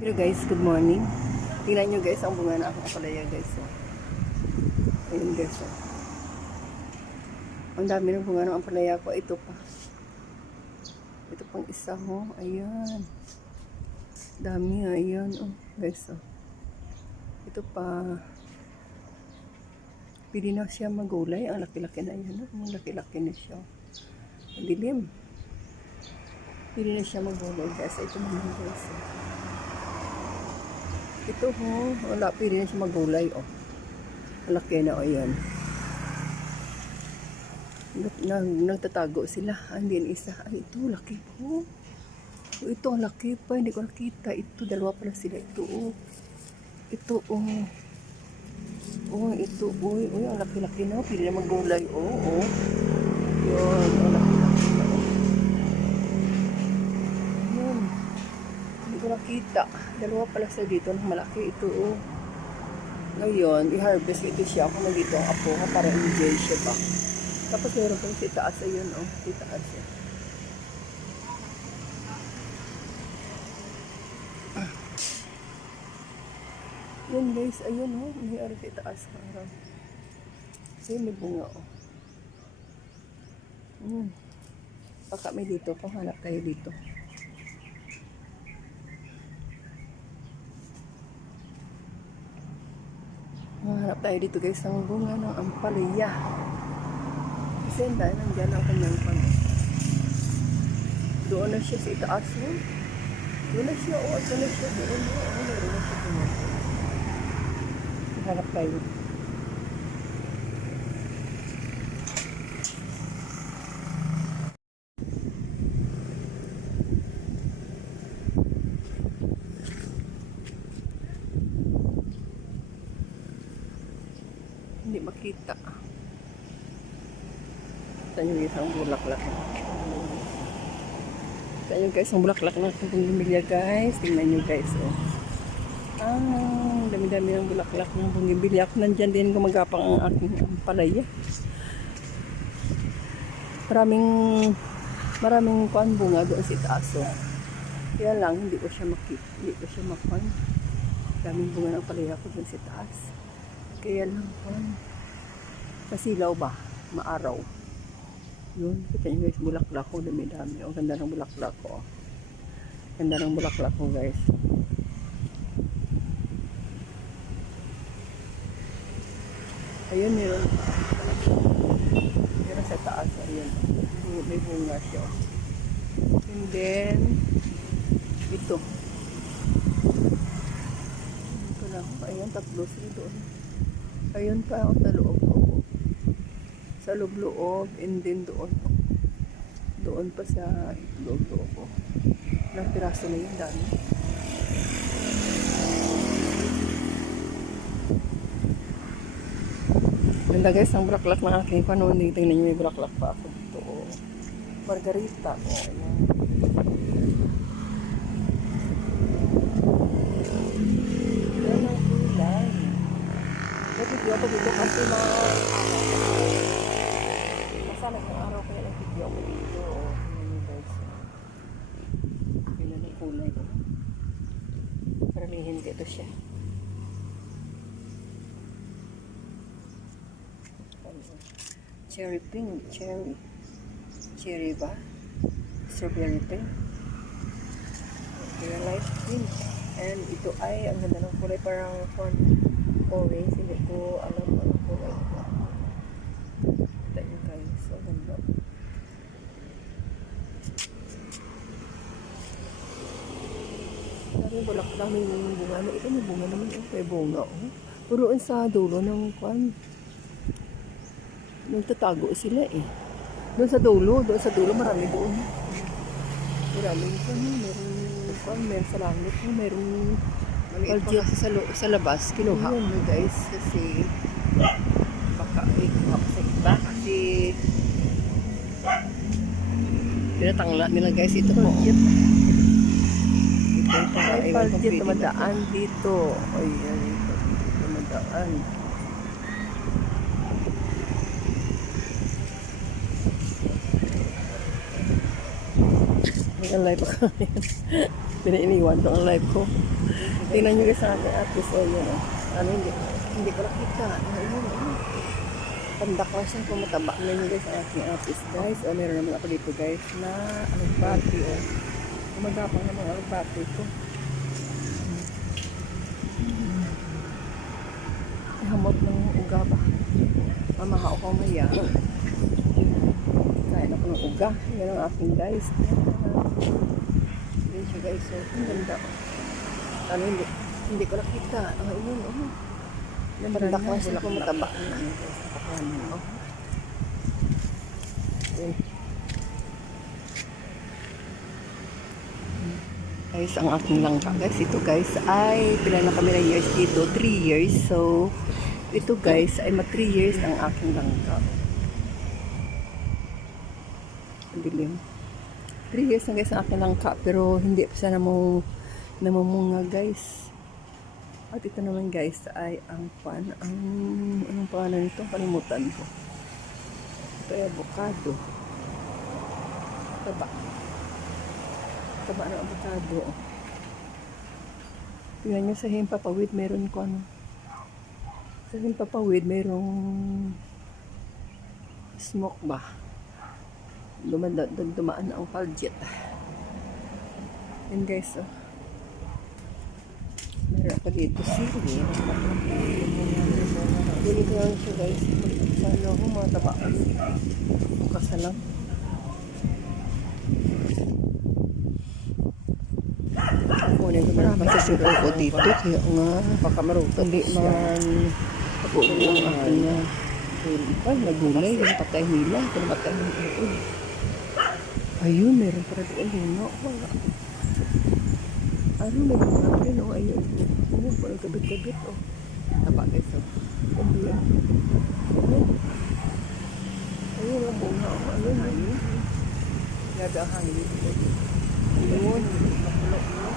Hello guys, good morning. Tingnan nyo guys, ang bunga na akong apalaya guys. Oh. Ayun guys. Oh. Ang dami ng bunga ng apalaya ko. Ito pa. Ito pang isa ho. Oh. Ayan. Dami ha. Ayan. Oh, guys. Oh. Ito pa. Pili na siya magulay. Ang laki-laki na yan. Oh. Ang laki-laki na siya. Ang dilim. Pili na siya magulay guys. Ito naman guys. Oh. Ito ho, wala, pwede na siya magulay, oh. Malaki na, oh, yan. Nagtatago sila. Hindi yung isa. Ay, ito, laki po. Oh, ito, ang laki pa. Hindi ko nakita. Ito, dalawa pala sila. Ito, oh. Ito, oh. Oh, ito, oh. Oh, ang laki-laki na. Pwede na magulay, oh, oh. Yun, ang laki-laki na, oh. Yun. Hindi ko nakita. Dalawa pala sa dito ng malaki. Ito, oh. Ngayon, i-harvest ito siya kung nandito ang apo ko para enjoy siya ba. Tapos meron pang si taas. Ayun, oh. Si taas, eh. Yan guys, ayun, oh. May ari si taas. Ayun, may bunga, oh. Baka may dito. Panghanap tayo dito. Mahanap tayo dito guys ng bunga ng ampalaya. Kasi dahil nandiyan ang kanyang pang. Doon na siya sa itaas mo. Doon na siya. O, doon na siya. Doon na. O, meron na siya bunga. Mahanap tayo. Hindi makita. Kita nyo guys ang bulaklak. Kita nyo guys ang bulaklak na itong bungimbilya guys. Tingnan nyo guys. Oh. Dami-dami ng bulaklak ng bungimbilya. Ako nandyan din gumagapang ang aking ampalaya. Maraming kuan bunga doon sa itaas. Oh. Kaya lang hindi ko siya makita. Hindi ko siya makuan. Daming bunga ng ampalaya ko doon sa itaas. Kaya lang po, masilaw ba? Maaraw. Yun, kita nyo guys, bulaklak ko, dami-dami. Ang ganda ng bulaklak ko. Ganda ng bulaklak ko guys. Ayun, meron. Meron sa taas, ayun. May bunga siya. And then, ito. Ito lang. Ayun, tatlo sila doon. Ayun pa ako sa loob ko. Sa loob-loob and then doon. Doon pa sa loob-loob ko. Ilang piraso na yun, dami. Ganda guys, ang bulaklak ng aking panon. Tingnan nyo, may bulaklak pa ako dito. Oh. Margarita. Oh, ayan. Yan ang kulay. Video ako dito kasi masama ng araw kaya lang video ako dito. Ayan guys. Ganyan ang kulay ko. Paramihin dito siya. Cherry pink. Cherry ba? Strawberry pink. Kaya light pink. And ito ay ang ganda ng kulay, parang orange. Hindi ko alam ang kulay ko. Kita nyo guys. Ang ganda. Daming bulak. Daming bunga. Ito may bunga naman. May bunga. Oh. Puroon sa dulo ng kwan. Nagtatago sila eh. Doon sa dulo. Marami doon. Maraming kwan. Meron sa langit. Meron maliit sa labas, kinuha ko guys kasi baka ikuha ko sa iba kasi pinatangla nila guys ito po. Ito yung tumadaan dito. Ayan, ito tumadaan. Ang live ako. Pinainiwan ko ang live ko. Tingnan nyo guys ang aking atis. O yun o. Ano hindi ko nakita. Ayun o. Tanda ko siya kung mataba. Tingnan nyo guys ang aking atis guys. O meron naman ako dito guys na alugbati o. Gumagapang naman ang alugbati ko. Hamot ng uga ba? Mamahaw ko maya. Kain ako ng uga. Yan ang aking guys. Yan siya guys. So, ang ganda. Ano, hindi ko nakita. Ayun, Tanda ko siya kung mataba. Guys, ang aking langka guys. Ito guys ay pila na kami na years dito. 3 years. So, ito guys ay 3 years ang aking langka. Dilim. 3 years na guys ang aking langka. Pero hindi pa siya namumunga guys. At ito naman guys ay ang anong pangalan nito? Kalimutan ko. Ito ay avocado. Taba ng avocado. Tingnan nyo sa himpapawid meron ko ano. Sa himpapawid merong smoke ba? Dumaan na ang paljet. Yan guys oh. Meron ako dito sili. Buli ko lang siya guys. Sana ako mga taba. Bukas na lang. Kunin ko marami sisiro ko dito. Kaya nga baka maruto. Hindi man pag-uwi ang aking nagulay. Yung patay nila. Ito na patay nila. Ayun, meron para doon. Wala. Ano, meron na rin. Ayun. Parang kabit-kabit. Taba guys. Ayun ang bunga. Ayun. Nagahang dito. Ayun. Kapulok mo.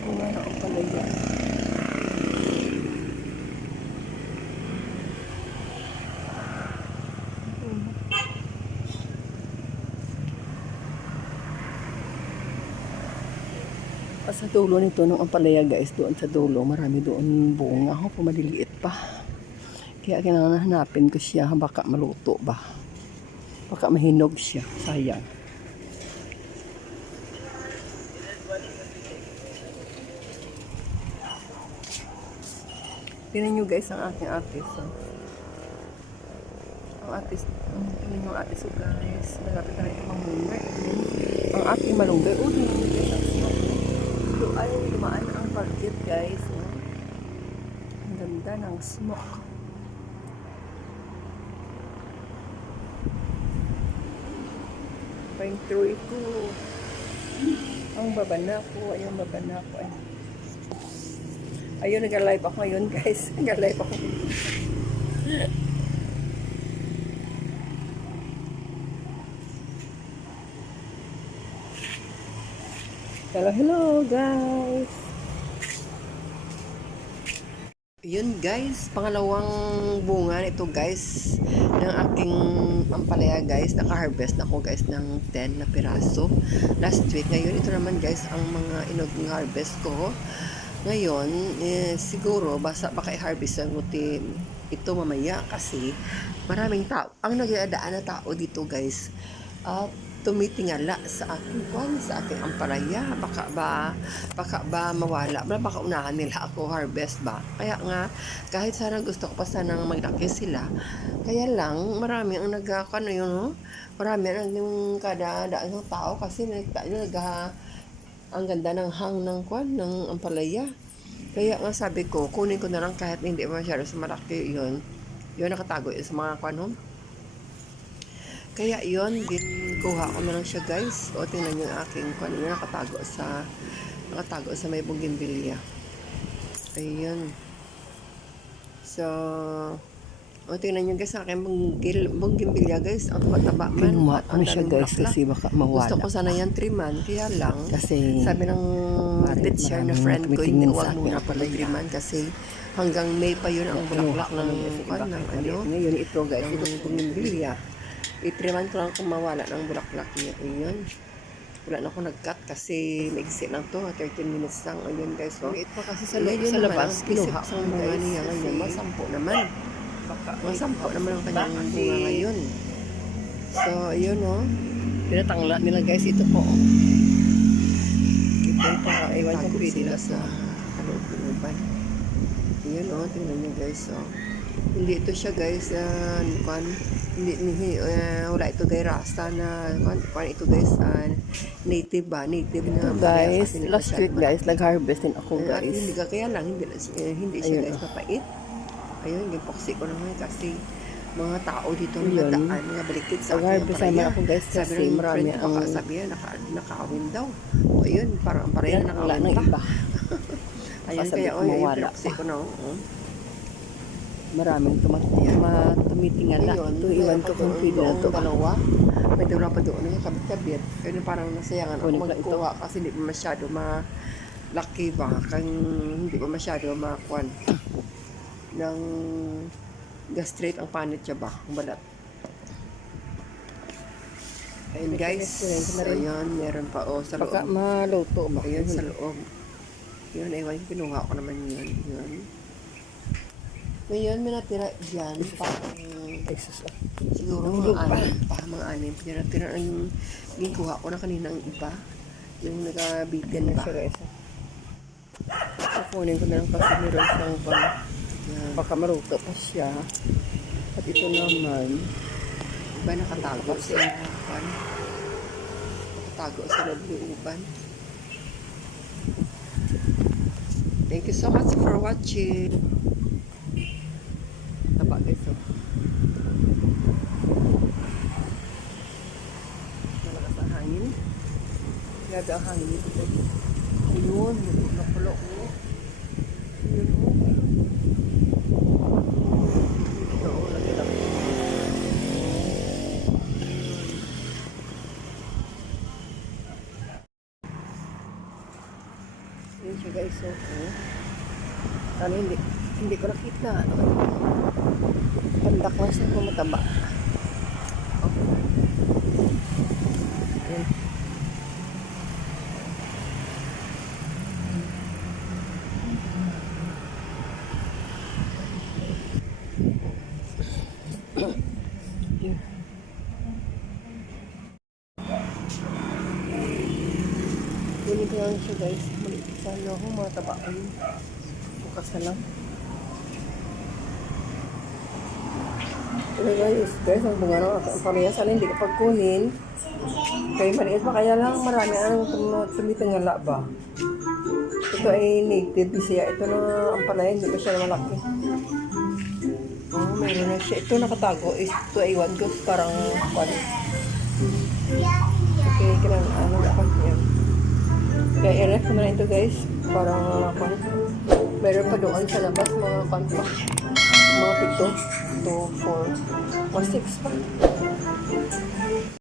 Bunga na ang palaya. Sa dulo nito ng ampalaya guys, doon sa dulo marami doon bunga ho, pumaliliit pa. Kaya kailangan hanapin ko siya, baka maluto ba, baka mahinog siya, sayang. Tingnan nyo guys ang aking atis tingnan yung atis guys, malapit na ito mamunga. Ang aking malunggay, tingnan nyo guys ang smoke. Ay, dumaan ang budget guys. Ang ganda ng smoke. Paintroy ko. Ang babana ko. Ayun, babana ko. Ayun, nag-live ako ngayon guys. Nag-live ako. Hello guys. Yun guys, pangalawang bunga nito guys ng aking ampalaya guys. Naka-harvest na ako guys ng 10 na piraso last week. Ngayon ito naman guys ang mga inoging harvest ko. Ngayon siguro baka i-harvest ang ito mamaya kasi maraming tao. Ang nag-iadaan na tao dito guys at tumitingala sa aking ampalaya. Baka ba mawala, baka unahan nila ako harvest ba. Kaya nga, kahit sana gusto ko pa sanang maglaki sila, kaya lang, marami ang marami ang kada daan ng tao kasi ang ganda ng hang ng ng ampalaya. Kaya nga sabi ko, kunin ko na lang kahit hindi masyado sa malaki yun nakatago sa mga Kaya yun, kuha ko na lang siya guys. O tingnan nyo yung aking yun nakatago sa may bougainvillea. Ayun. So, O, tingnan nyo guys, sa akin bonggimbila guys. Ang taba man. Kinuha At ko ang na siya daming guys bulaklak. kasi baka Gusto mawala. ko sana yan 3 man. Kaya lang, Kasi sabi ng teacher na friend ko, hindi tumitingin huwag sa akin muna ang pala palaya. 3 man kasi hanggang May pa yun ang bulaklak ng ano. Ngayon ito guys, Ang bonggimbila. I-3 ko lang kung mawala ng bulaklak niya. Ayun. Wala na ako nag-cut kasi maigsi lang to. 13 minutes lang. Ayun guys. So, Ito kasi sa ngayon labas, naman, kinuha isip ko sa bunga guys, niya ngayon. kasi Masampo naman. baka Masampo naman ang kanyang bunga ngayon. So, ayun o. pinatangla nila guys, ito po. Ito pa, Ewan ko tago pwede sila na sa kalooban. Ayun o, tingnan nyo guys o. Hindi ito siya guys, wala ito guys rasta na, ito guys, native ba? Native na. Ito palaya guys, kasi hindi last masyado week guys, nag-harvest din ako At guys. hindi ka kaya lang, hindi siya Ayun, guys oh. mapait. Ayun, yung poxy ko naman kasi mga tao dito Ayun. na nadaan, mga balikid sa akin. Nag-harvest naman ako guys Sabi kasi ng marami friend ko, baka ang sabi niya, nakawin daw. O ayun, parang ang pareha na wala nakawin ng pa. iba. Ayun, Sabi kaya ko, o yung mawala poxy ko na. Maraming tumitingala. Ayun, Ito, iwan ko kung pwede na ito. dalawa. May dalawa pa doon yung kabit-kabit. Kaya parang nasayangan ako Kunin ko lang magkuha kasi hindi pa masyado malaki ba. Hindi pa masyado makuan ng gastrate ang panit siya ba, ang balat. Ayun guys, ayun, meron pa sa loob. Baka maluto ba? Ayun sa loob. Yun, ewan yung kinuha ko naman yun. Yun. Ngayon, may natira dyan. Parang, siguro mga anim. Pinatira yung kuha ko na kanina ang iba. Yung nagabitin ba. Kukunin ko na lang kasi meron siyang Yan. baka maluto pa siya. At ito naman, Iba nakatago sa uban. Nakatago sa loob ng uban. Thank you so much for watching. taba guys. Oh. Malakas ang hangin. Grabe ang hangin dito guys. Ayun, napulo ko. Ayun o. Ito o, lagi lang. Ayun siya guys. So, ano hindi ko nakita. Pandak na siya kung mataba. Okay. Ayun. Yun. Kunin ko lang siya guys. Maliit sana ako mga taba ko yun. Bukas na lang. Ito guys, ang bunga ng pareha sana hindi ko pagkunin. Kaya maliit pa kaya lang marami ang tumitangala ba. Ito ay native siya. Ito na ang palaya, hindi pa siya malaki. Oh, meron na siya. Ito nakatago. Ito ay one goes parang one. Okay, kailan ano ako yan. Kaya i-ref ko na ito guys. Parang meron pa doon sa labas mga pa. Mga 7, 2, 4, 6 pa.